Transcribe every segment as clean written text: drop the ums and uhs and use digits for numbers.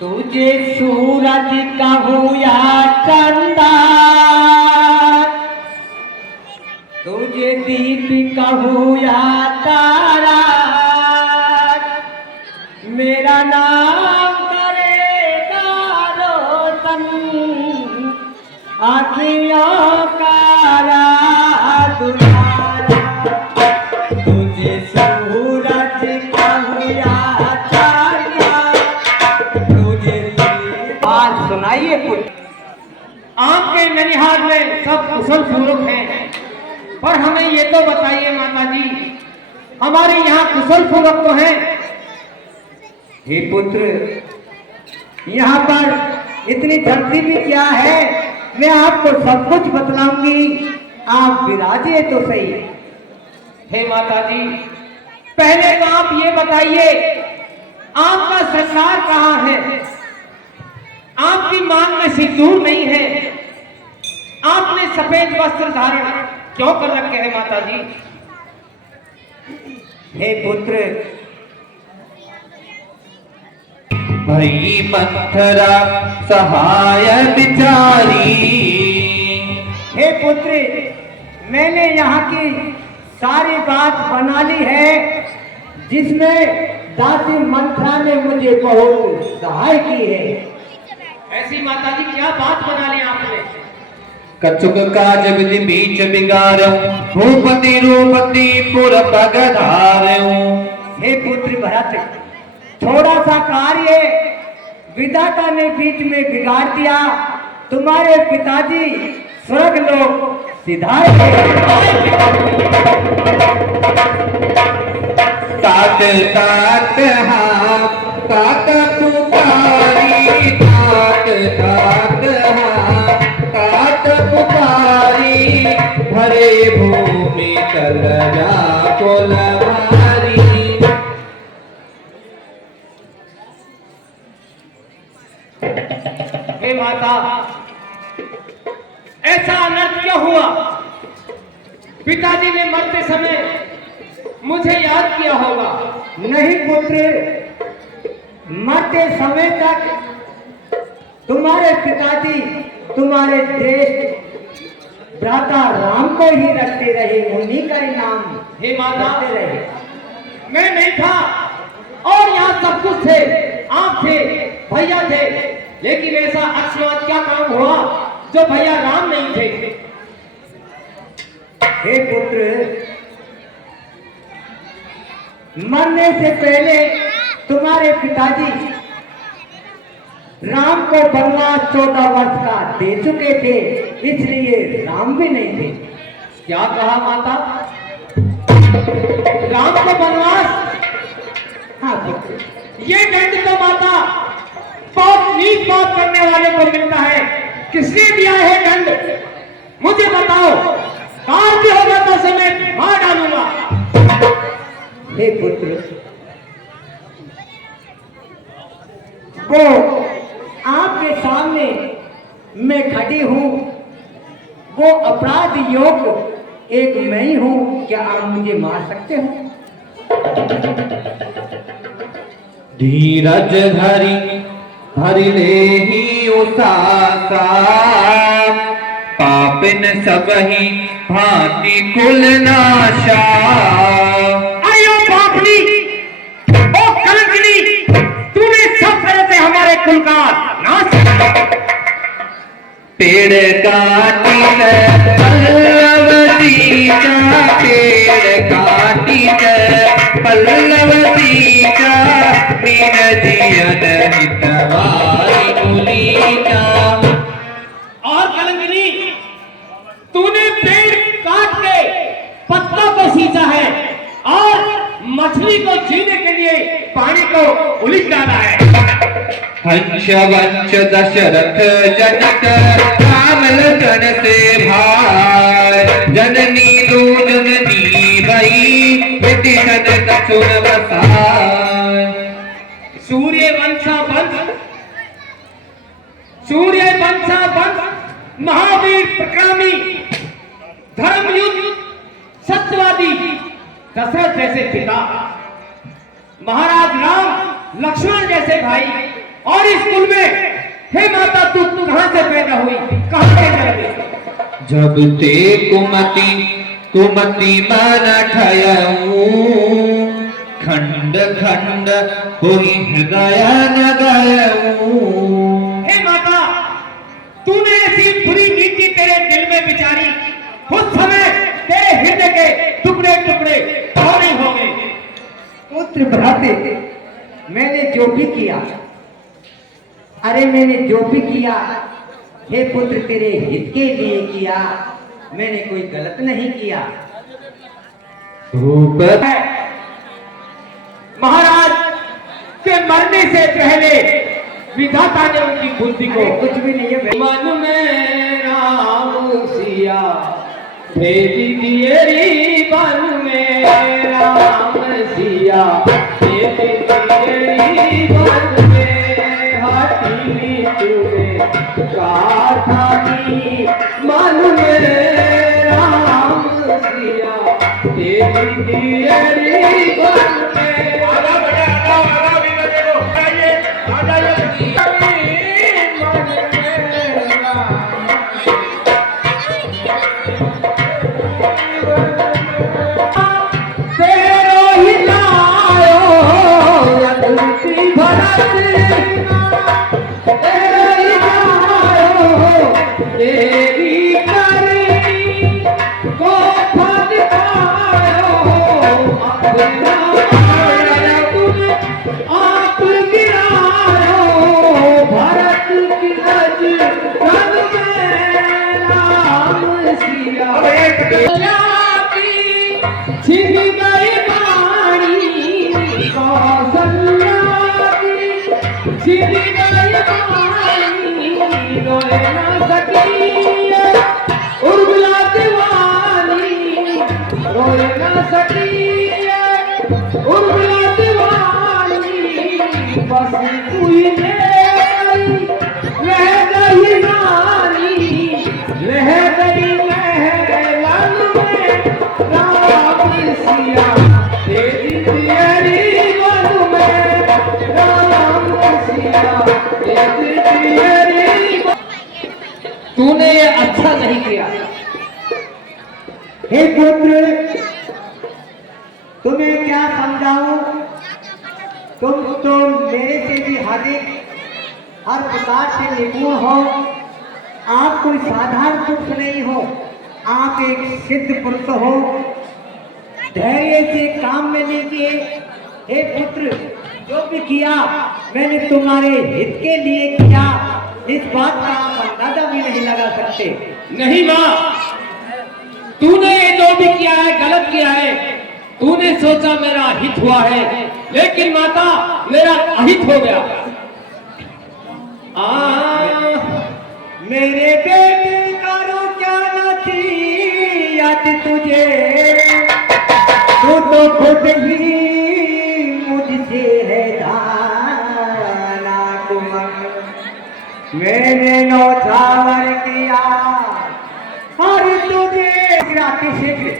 तुझे सूरज कहूँ या चंदा, तुझे दीप कहूँ या तारा, मेरा नाम करेगा रोशन आँखियों का दुलारा। तुझे सूरज कहूँ या चंदा, तुझे दीप। आज सुनाइए कुछ। आपके ननिहाल में सब कुशल पूर्वक हैं, पर हमें ये तो बताइए माता जी, हमारे यहाँ कुशल पूर्वक तो हैं? हे पुत्र, यहाँ पर इतनी धरती भी क्या है, मैं आपको सब कुछ बतलाऊंगी, आप विराजिए तो सही। हे माता जी, पहले तो आप ये बताइए, आपका संसार कहाँ है? आपकी मांग में सिंदूर नहीं है, आपने सफेद वस्त्र धारण क्यों कर रखे हैं माता जी? हे पुत्र, भई मंथरा सहाय बिचारी। हे पुत्र, मैंने यहाँ की सारी बात बना ली है, जिसमें दासी मंथरा ने मुझे बहुत सहाय की है। ऐसी माता जी क्या बात बना ली आपने? कछुक काज विधि बीच बिगारूं, भूपति रूपति पुर पगधारूं। हे पुत्र भरत, थोड़ा सा कार्य विधाता ने बीच में बिगाड़ दिया, तुम्हारे पिताजी स्वर्ग लोक सिधाए तात तात हाँ तात पुकारी, तात तात हाँ तात पुकारी, भरे भूमि कल जा कोलवारी। हे माता, ऐसा अनर्थ क्यों हुआ? पिताजी ने मरते समय मुझे याद किया होगा। नहीं पुत्र, मरते समय तक तुम्हारे पिताजी तुम्हारे देश भ्राता राम को ही रखते रहे, उन्हीं का ही नाम हे माता, रखते रहे। मैं नहीं था और यहाँ सब कुछ थे, आप थे, भैया थे, लेकिन ऐसा अकस्मात क्या काम हुआ जो भैया राम नहीं थे? हे पुत्र, मरने से पहले तुम्हारे पिताजी राम को वनवास 14 वर्ष का दे चुके थे, इसलिए राम भी नहीं थे। क्या कहा माता? राम को वनवास? हाँ पुत्र, ये दंड तो माता बहुत नीच बात करने वाले को मिलता है। किसने दिया है दंड? मुझे बताओ, काल भी होगा तो उसे मैं मार डालूंगा। हे पुत्र, वो आपके सामने मैं खड़ी हूँ, वो अपराध योग एक मैं ही हूँ, क्या आप मुझे मार सकते हो? धीरज धरि धरि लेहि उसासा, पापिन सबहि भांति कुल नाशा। अयो पापनी, ओ कलंकिनी, तूने सब तरह से हमारे कुल का नाश किया। पेड़ काटी पल्लव सीता, पेड़ काटी पल्लव सीता, मीन जियन हितवारी मुनीता। और कलंकिनी, तूने पेड़ काट के पत्तों को सींचा है और मछली को जीने के लिए पानी को उलीच डाला है। हंस वंश दशरथ जनित, राम लखन से भाई, जननी दूधनी भई, विदिशन दक्षुण बसाय। सूर्य वंशा वंश, महावीर प्रकामी, धर्मयुद्ध, सत्यवादी दशरथ जैसे पिता, महाराज राम लक्ष्मण जैसे भाई, और इस कुल में हे माता तू कहां से पैदा हुई, कहां से जन्मी? जब ते कुमति मन ठयऊ खंड खंड होई हृदय न गयऊ। हे माता तूने ऐसी बुरी नीति तेरे दिल में विचारी, उस समय तेरे हृदय के टुकड़े टुकड़े क्यों नहीं हो गए? पुत्र भ्राते, मैंने जो भी किया, अरे मैंने जो भी किया हे पुत्र तेरे हित के लिए किया, मैंने कोई गलत नहीं किया। रूप महाराज के मरने से पहले विधाता ने उनकी बुद्धि को कुछ भी नहीं है भाई। मन में राम सिया भेज दिए री, मन में राम सिया भेज दिए री, मन में हाथी तुझे काथानी, मन में राम सिया भेज दिए री, मन में तूने ये अच्छा नहीं किया। हे पुत्र, तुम्हें क्या समझाऊं, तुम तो मेरे से भी अधिक हर प्रकार से निपुण हो। आप कोई साधारण पुरुष नहीं हो, आप एक सिद्ध पुरुष हो। धैर्य से काम में लीजिए। हे पुत्र, जो भी किया मैंने तुम्हारे हित के लिए किया, इस बात का आप अंदाजा भी नहीं लगा सकते। नहीं माँ, तूने ये जो भी किया है गलत किया है। तूने सोचा मेरा हित हुआ है, लेकिन माता मेरा अहित हो गया। मेरे बेटे करो क्या नथी याद तुझे, तू तो खुद ही मुझसे है दाना कुमर। मैंने नौछावर किया और तुझे शीघ्र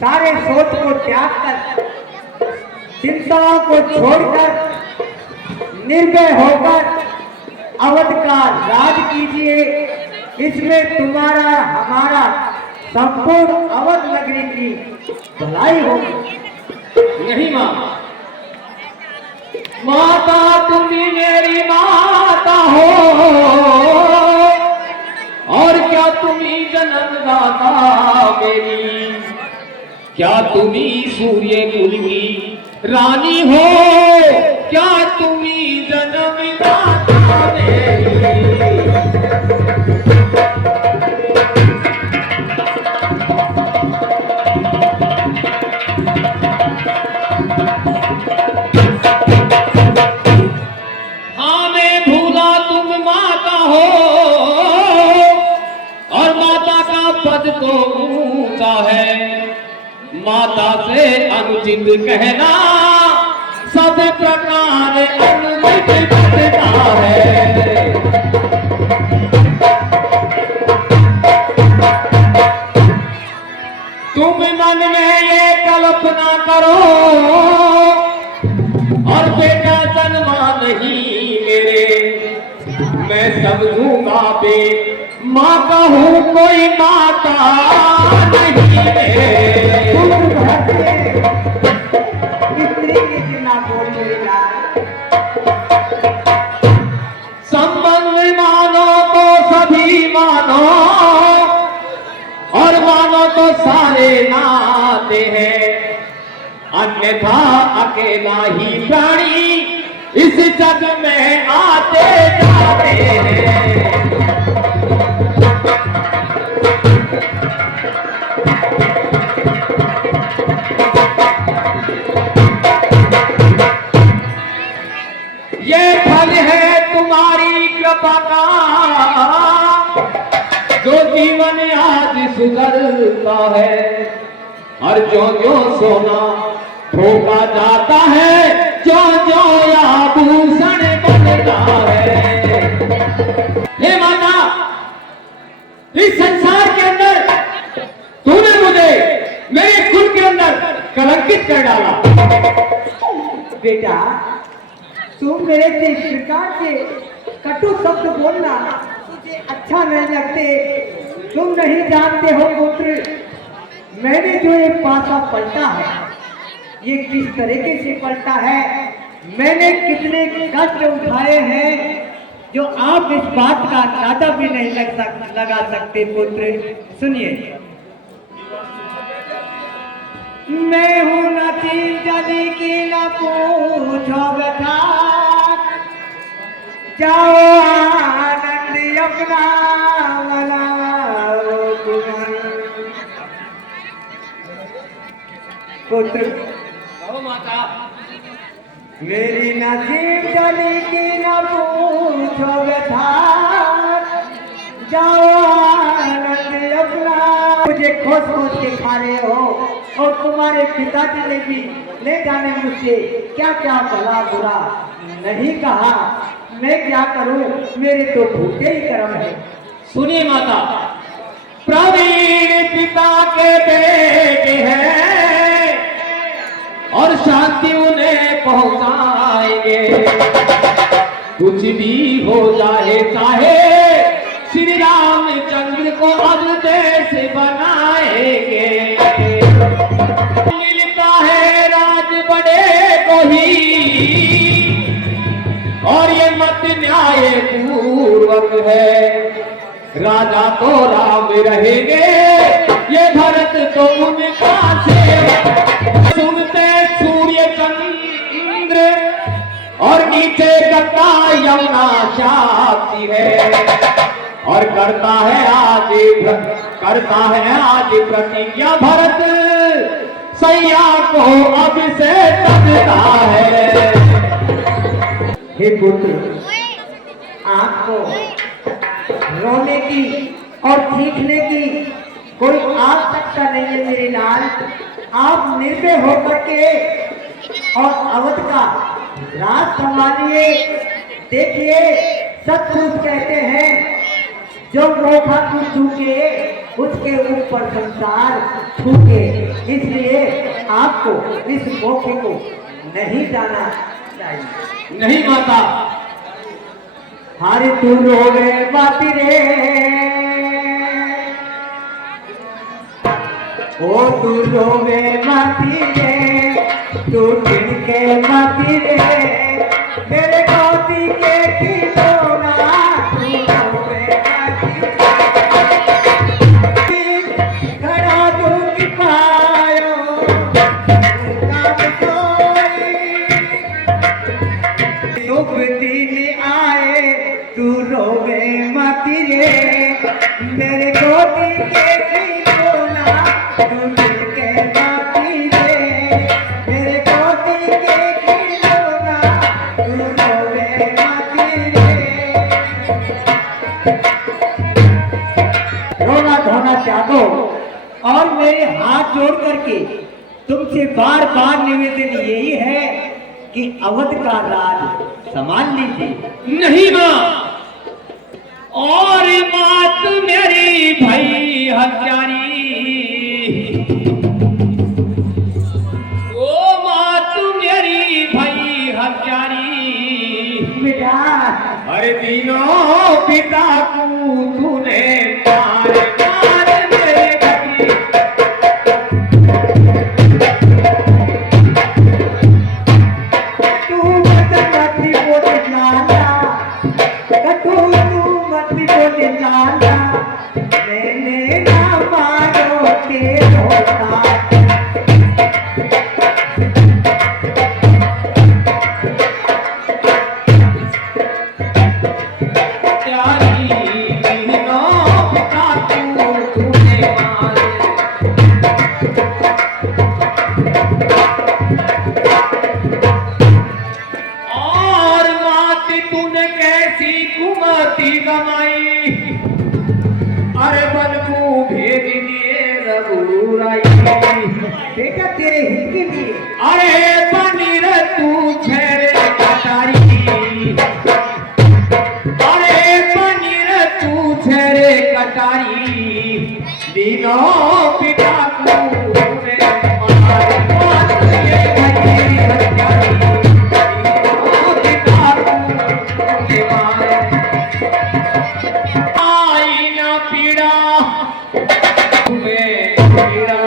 सारे सोच को त्याग कर, चिंताओं को छोड़कर निर्भय होकर अवध का राज कीजिए। इसमें तुम्हारा हमारा संपूर्ण अवध नगरी की भलाई होगी। नहीं माँ, माता तुम ही मेरी माता हो, और क्या तुम ही जन्मदाता मेरी, क्या तुम ही सूर्य कुल की रानी हो, क्या तुम ही जन्मदाता मेरी। हाँ मैं भूला तुम माता हो, और माता का पद तो ऊंचा है। माता से अनुचित कहना सब प्रकार अनुचित कहना है। तुम मन में ये कल्पना करो, और बेटा जन्मा नहीं मेरे, सब दूंगा बे माँ कहूँ कोई माता नहीं है। स्त्री की जिना बोल मेरी लाल। संबंध मानो तो सभी मानो और मानो तो सारे नाते हैं, अन्यथा अकेला ही प्राणी इस जग में आते जाते हैं। ये फल है तुम्हारी कृपा का जो जीवन आज सुधरता है, और जो सोना ठोका जाता है, जो आभूषण बनता है। हे माता, इस संसार के अंदर तूने मुझे मेरे खुद के अंदर कलंकित कर डाला। बेटा, तुम मेरे से इस प्रकार से कटु शब्द बोलना मुझे अच्छा नहीं लगते। तुम नहीं जानते हो पुत्र, मैंने जो ये पासा पलटा है ये किस तरीके से पलटा है, मैंने कितने कष्ट उठाए हैं जो आप इस बात का अंदाजा भी नहीं लगा सकते पुत्र। सुनिए, मैं हूँ नसीब जली की न पूछो बेटा, जाओ आनंद अपना मनाओ तुम्हारा। पुत्र, माता, मेरी नसीब जली की न पूछो बेटा, जाओ आनंद अपना। मुझे खोज खोज के खा रहे हो और तुम्हारे पिताजी ने भी ले जाने मुझसे क्या क्या भला बुरा नहीं कहा। मैं क्या करूं, मेरे तो भूखे ही कर्म है। सुनिए माता, प्रवीण पिता के बेटे हैं और शांति उन्हें पहुंचाएंगे। कुछ भी हो जाए चाहे श्री रामचंद्र को अब देश बनाएंगे। मिलता है राज बड़े को ही और ये मत न्याय पूर्वक है। राजा तो राम रहेंगे, ये भरत तो उनका सेवक। सुनते सूर्य चंद्र और नीचे गंगा यमुना शाक्ति है, और करता है आज प्रतिज्ञा भरत सैया को अब से तजता है। हे पुत्र, आपको रोने की और सीखने की कोई आवश्यकता नहीं है मेरी लाल। आप निर्भय होकर के और अवध का राज संभालिए। देखिए, सतपुरुष कहते हैं जो मौका को छूके उसके ऊपर संसार छूके। इसलिए आपको इस मौके को नहीं जाना चाहिए। नहीं माता, हारे तू रोवे बाती रे, ओ तू रोवे माती रे, तू तिनके माती रे, मेरे गोदी के खिलौना तू रोवे माती रे। खड़ा दूध पायो काम सोई, शुभ दिन आए तू रोवे माती रे, मेरे गोदी के खिलौना तू मिलके माती रे, मेरे गोदी के खिलौना तू रोवे माती रे। रोना धोना त्यागो और मेरे हाथ जोड़ करके तुमसे बार बार निवेदन यही है कि अवध का राज संभाल लीजिए। नहीं माँ, और बात मेरी भई हत्यारी, ओ बात मेरी भई हत्यारी। बेटा, अरे तीनों पिता को तूने मार मार मेरे घटी। तू मत बोल लाला, तू मत बोल लाला, मैंने ना मारो तेरो ताज। बेटा तेरे हित के लिए। अरे पनीर तू छेरे कटारी, अरे पनीर तू छेरे कटारी, तीनों पिता को तूने मार मार ये घटी हत्यारी, तीनों पिता को तूने मार। आई ना पीड़ा तुम्हें पीड़ा,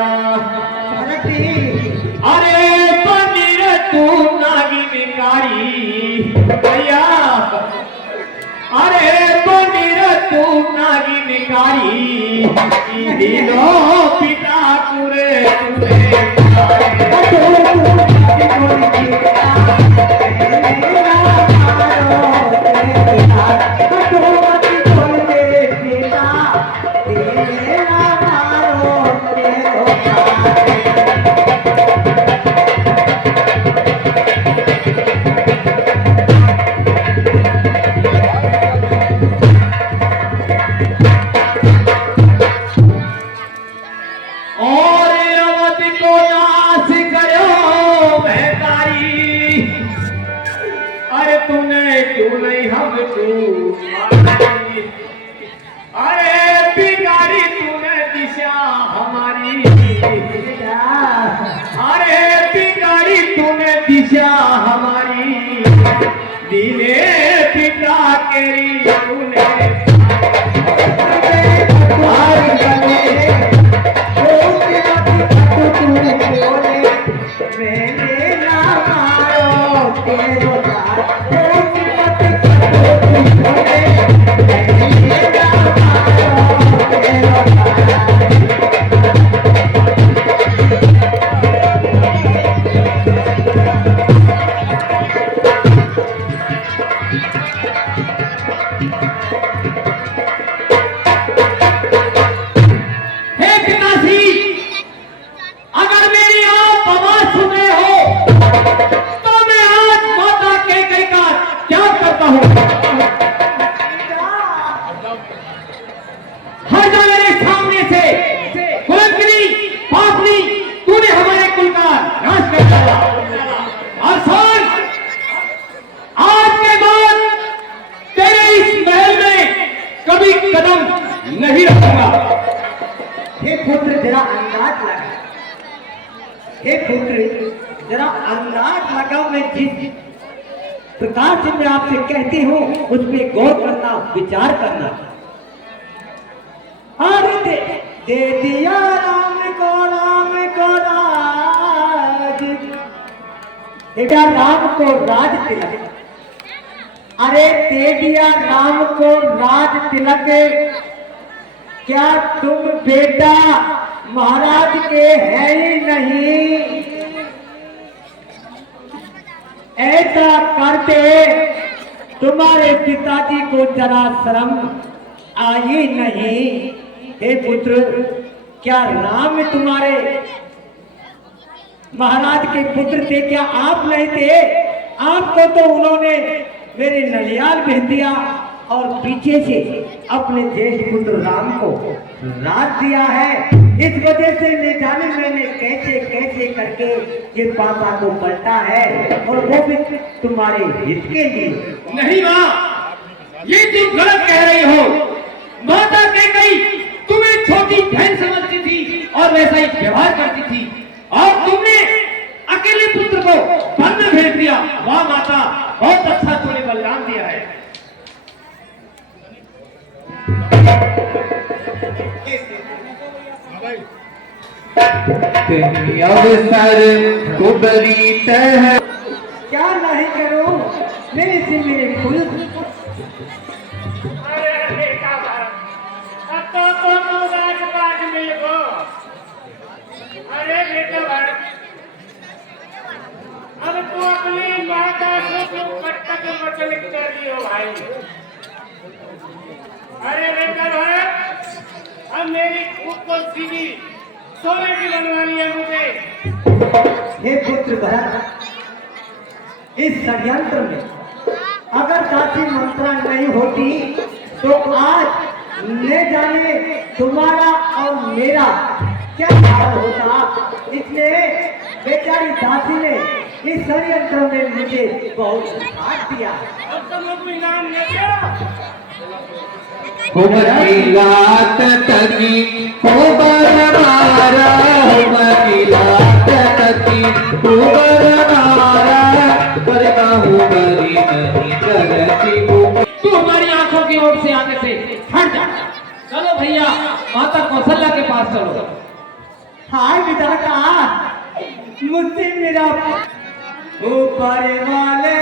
अरे पनीर तू नागी बिकारी भैया, अरे पनीर तू नागी बिकारी, तीनों पिता पूरे अरे बिगाड़ी तूने दिशा हमारी, अरे बिगाड़ी तूने दिशा हमारी, दीने पिता केरी तूने मैंने ना मारो तेरो नहीं रखूंगा। हे पुत्र जरा अंदाज लगा, हे पुत्र जरा अंदाज लगा, मैं जिस प्रकार से मैं आपसे कहती हूँ उसमें गौर करना, विचार करना। अरे दे दिया राम को राज, बेटा राम को राज तिलक। अरे दे दिया राम को राज तिलक, क्या तुम बेटा महाराज के है ही नहीं? ऐसा करते तुम्हारे पिताजी को जरा शर्म आई नहीं? हे पुत्र, क्या राम तुम्हारे महाराज के पुत्र थे? क्या आप नहीं थे? आपको तो उन्होंने मेरे नलियाल भेज दिया और पीछे से अपने ज्येष्ठ पुत्र राम को राज दिया है। इस वजह से न जाने मैंने कैसे कैसे करके ये पापा को पलटा है, और वो भी तुम्हारे हित के लिए। नहीं माँ, ये तुम गलत कह रही हो। माता कैकेयी तुम्हें छोटी बहन समझती थी और वैसा ही व्यवहार करती थी, और तुमने अकेले पुत्र को वन में भेज दिया। वाह माता, बहुत अच्छा तूने बलिदान दिया है। तेरी अवसर को बरी तह क्या नहीं करूं मेरे से मेरे फूल। अरे बेटा भारत, अब तो राजपाट में हो। अरे बेटा भारत, अब तो अपनी माता से जो कटक वचन कर रही हो भाई। अरे बेटा भारत, अब मेरी खूब को सीधी सोने की बनवानी है मुझे। हे पुत्र भरत, इस षड्यंत्र में अगर दासी मंत्रा नहीं होती तो आज न जाने तुम्हारा और मेरा क्या हाल होता। इसलिए बेचारी दासी ने इस षड्यंत्र में मुझे बहुत साथ दिया। अब तुम लोग भी नाम ले दो। लात तकी कुबर मारा लात तकी कुबर मारा पर बाहु बरी नहीं करती तू हमारी आंखों की ओर से आने से हट जा। चलो भैया, माता कौशल्या के पास चलो। हाय विधाता, मुझसे मेरा ऊपर वाले